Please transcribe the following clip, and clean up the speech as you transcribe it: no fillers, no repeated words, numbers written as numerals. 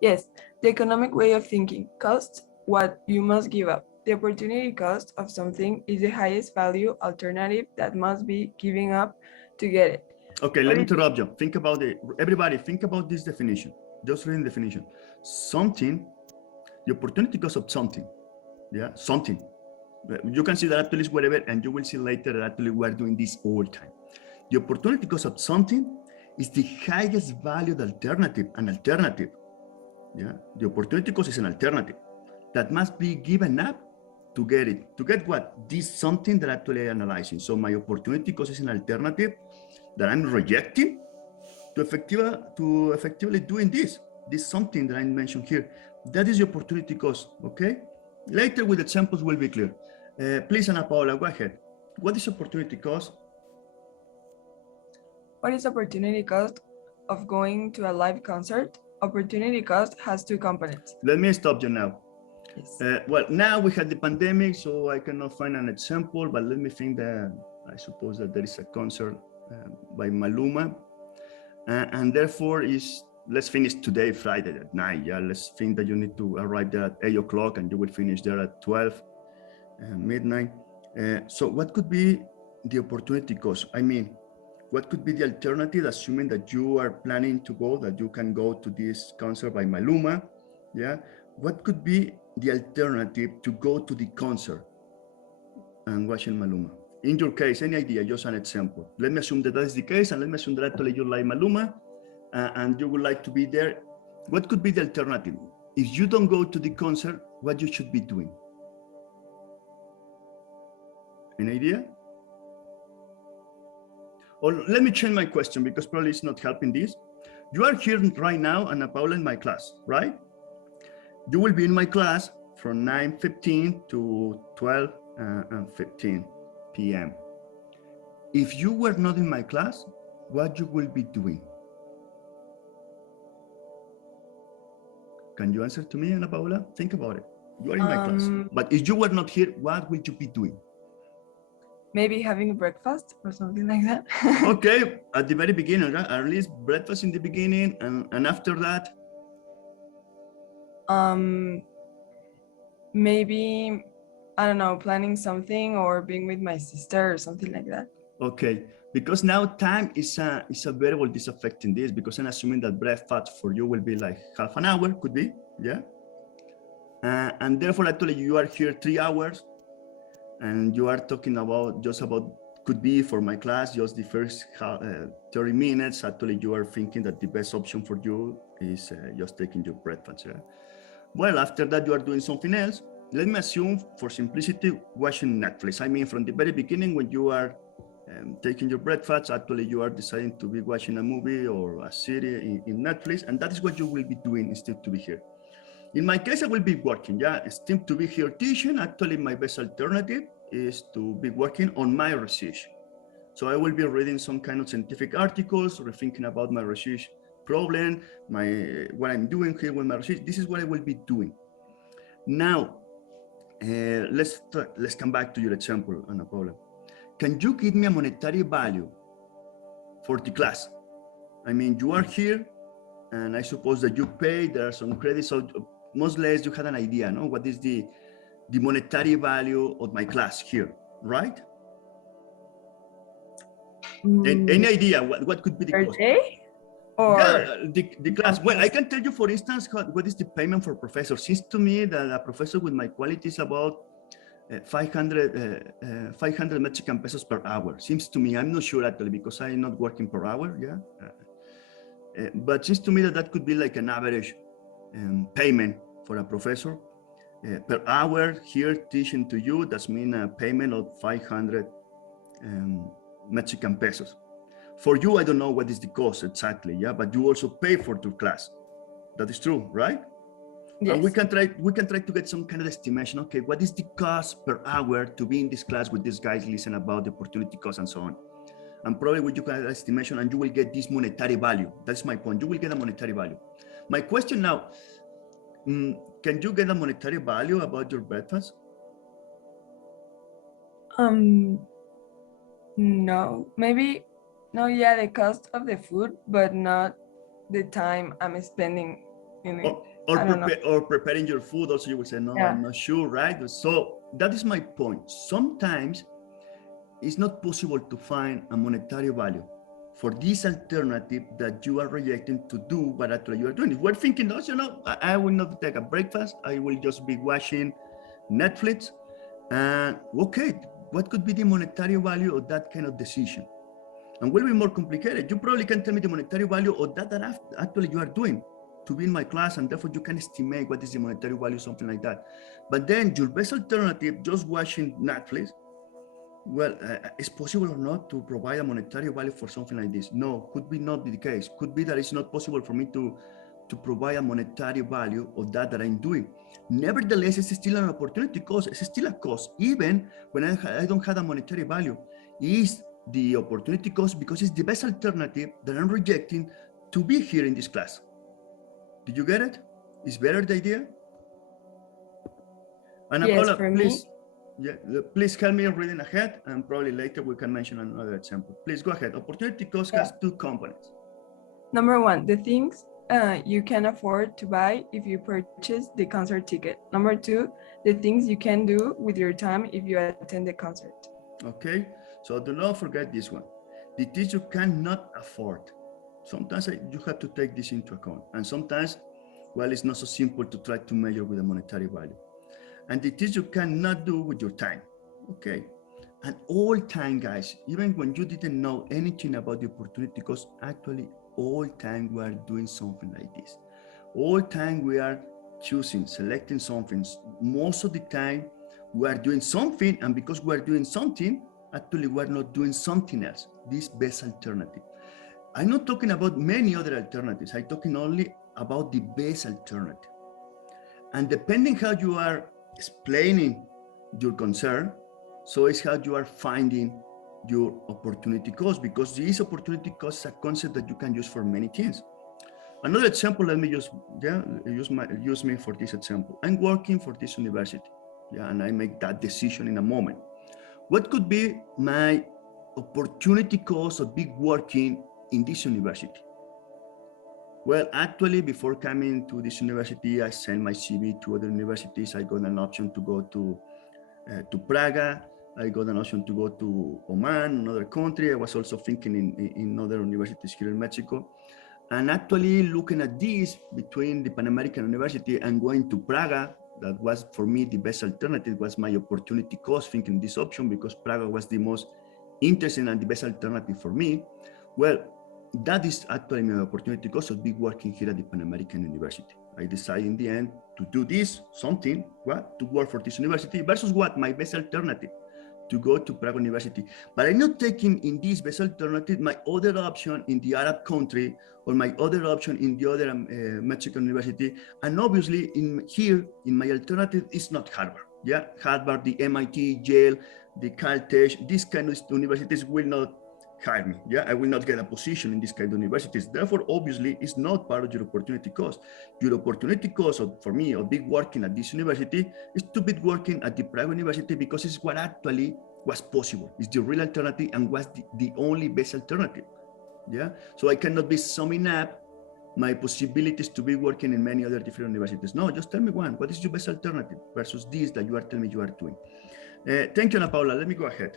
Yes, the economic way of thinking. Cost, what you must give up. The opportunity cost of something is the highest value alternative that must be given up to get it. Okay, let What me is interrupt you. Think about it. Everybody, think about this definition. Just reading definition. Something, the opportunity cost of something. Yeah, something. You can see that actually is whatever, and you will see later that actually we are doing this all the time. The opportunity cost of something is the highest valued alternative, an alternative. Yeah, the opportunity cost is an alternative that must be given up to get it. To get what? This something that actually I'm analyzing. So my opportunity cost is an alternative that I'm rejecting to effectively doing this something that I mentioned here. That is the opportunity cost, okay? Later with examples will be clear. Please, Ana Paula, go ahead. What is opportunity cost? What is opportunity cost of going to a live concert? Opportunity cost has two components. Let me stop you now. Yes. Well, now we had the pandemic, so I cannot find an example, but let me think that I suppose that there is a concert by Maluma, and therefore let's finish today, Friday at night. Yeah, let's think that you need to arrive there at 8 o'clock and you will finish there at 12 midnight. So what could be the opportunity cost? I mean, what could be the alternative, assuming that you are planning to go, that you can go to this concert by Maluma? Yeah, what could be the alternative to go to the concert and watching Maluma? In your case, any idea? Just an example. Let me assume that that is the case, and let me assume that actually you like Maluma, and you would like to be there. What could be the alternative? If you don't go to the concert, what you should be doing? An idea? Or let me change my question because probably it's not helping this. You are here right now, Ana Paula, in my class, right? You will be in my class from 9:15 to 12 and 15 p.m. If you were not in my class, what you will be doing? Can you answer to me, Ana Paula? Think about it. You are in my class, but if you were not here, what would you be doing? Maybe having breakfast or something like that. Okay, at the very beginning, right? At least breakfast in the beginning, and after that? Maybe, I don't know, planning something or being with my sister or something like that. Okay, because now time is a variable that's affecting this, because I'm assuming that breakfast for you will be like half an hour, could be, yeah? And therefore, actually, you are here 3 hours, and you are talking about could be for my class, just the first 30 minutes. Actually, you are thinking that the best option for you is just taking your breakfast, yeah? Well, after that, you are doing something else. Let me assume, for simplicity, watching Netflix. I mean, from the very beginning, when you are taking your breakfast, actually you are deciding to be watching a movie or a series in Netflix, and that is what you will be doing instead to be here. In my case, I will be working, yeah, instead to be here teaching. Actually, my best alternative is to be working on my research. So I will be reading some kind of scientific articles, or thinking about my research problem, what I'm doing here with my research. This is what I will be doing. Now, let's come back to your example, Ana Paula. Can you give me a monetary value for the class? I mean, you are here, and I suppose that you pay, there are some credits, so most or less you had an idea, no? What is the monetary value of my class here, right? Any idea what could be the Per cost? day? Or Yeah, the class. Well, I can tell you, for instance, what is the payment for professor. Seems to me that a professor with my quality is about 500 Mexican pesos per hour. Seems to me, I'm not sure actually, because I'm not working per hour, yeah. But seems to me that could be like an average payment for a professor per hour here teaching to you. That's mean a payment of 500 Mexican pesos. For you, I don't know what is the cost exactly, yeah, but you also pay for your class. That is true, right? yes. And we can try to get some kind of estimation. Okay, what is the cost per hour to be in this class with these guys, listen about the opportunity cost and so on. And probably with you can have estimation, and you will get this monetary value. That's my point. You will get a monetary value. My question now, can you get a monetary value about your breakfast? No, maybe, no, yeah, the cost of the food, but not the time I'm spending in it. Or, I don't know. or preparing your food also, you will say, no, Yeah. I'm not sure, right? So that is my point. Sometimes it's not possible to find a monetary value for this alternative that you are rejecting to do what actually you are doing. If we're thinking, oh, I will not take a breakfast, I will just be watching Netflix. And okay, what could be the monetary value of that kind of decision? And will be more complicated. You probably can tell me the monetary value of that actually you are doing to be in my class, and therefore you can estimate what is the monetary value, something like that. But then your best alternative, just watching Netflix, well, is possible or not to provide a monetary value for something like this? No, could be not be the case. Could be that it's not possible for me to provide a monetary value of that I'm doing. Nevertheless, it's still an opportunity cost. It's still a cost, even when I don't have a monetary value. Is the opportunity cost because it's the best alternative that I'm rejecting to be here in this class. Did you get it? Is better the idea? Ana Yes, Paula, for me, please, yeah, please help me reading ahead, and probably later we can mention another example. Please go ahead. Opportunity cost yeah. has two components. Number one, the things you can afford to buy if you purchase the concert ticket. Number two, the things you can do with your time if you attend the concert. Okay, so do not forget this one. The things you cannot afford. Sometimes you have to take this into account, and sometimes, well, it's not so simple to try to measure with a monetary value. And the things you cannot do with your time. Okay, and all time, guys, even when you didn't know anything about the opportunity cost, actually all time we are doing something like this. All time we are choosing, selecting something. Most of the time we are doing something, and because we are doing something, actually we are not doing something else. This best alternative. I'm not talking about many other alternatives. I'm talking only about the best alternative. And depending how you are explaining your concern, so is how you are finding your opportunity cost, because this opportunity cost is a concept that you can use for many things. Another example, let me just use me for this example. I'm working for this university, and I make that decision in a moment. What could be my opportunity cost of big working in this university? Well, actually, before coming to this university, I sent my CV to other universities. I got an option to go to Praga. I got an option to go to Oman, another country. I was also thinking in other universities here in Mexico. And actually looking at this between the Pan American University and going to Praga, that was for me the best alternative, was my opportunity cost, thinking this option, because Praga was the most interesting and the best alternative for me. Well, that is actually my opportunity cost of big working here at the Pan American University. I decided in the end to do this, something, what? To work for this university versus what? My best alternative, to go to Prague University. But I'm not taking in this best alternative my other option in the Arab country, or my other option in the other Mexican university. And obviously here in my alternative is not Harvard. Yeah, Harvard, the MIT, Yale, the Caltech, these kind of universities will not hire me. Yeah, I will not get a position in these kind of universities. Therefore, obviously, it's not part of your opportunity cost. Your opportunity cost for me of big working at this university is to be working at the private university, because it's what actually was possible. It's the real alternative and was the only best alternative. Yeah, so I cannot be summing up my possibilities to be working in many other different universities. No, just tell me one. What is your best alternative versus this that you are telling me you are doing? Thank you, Ana Paula. Let me go ahead.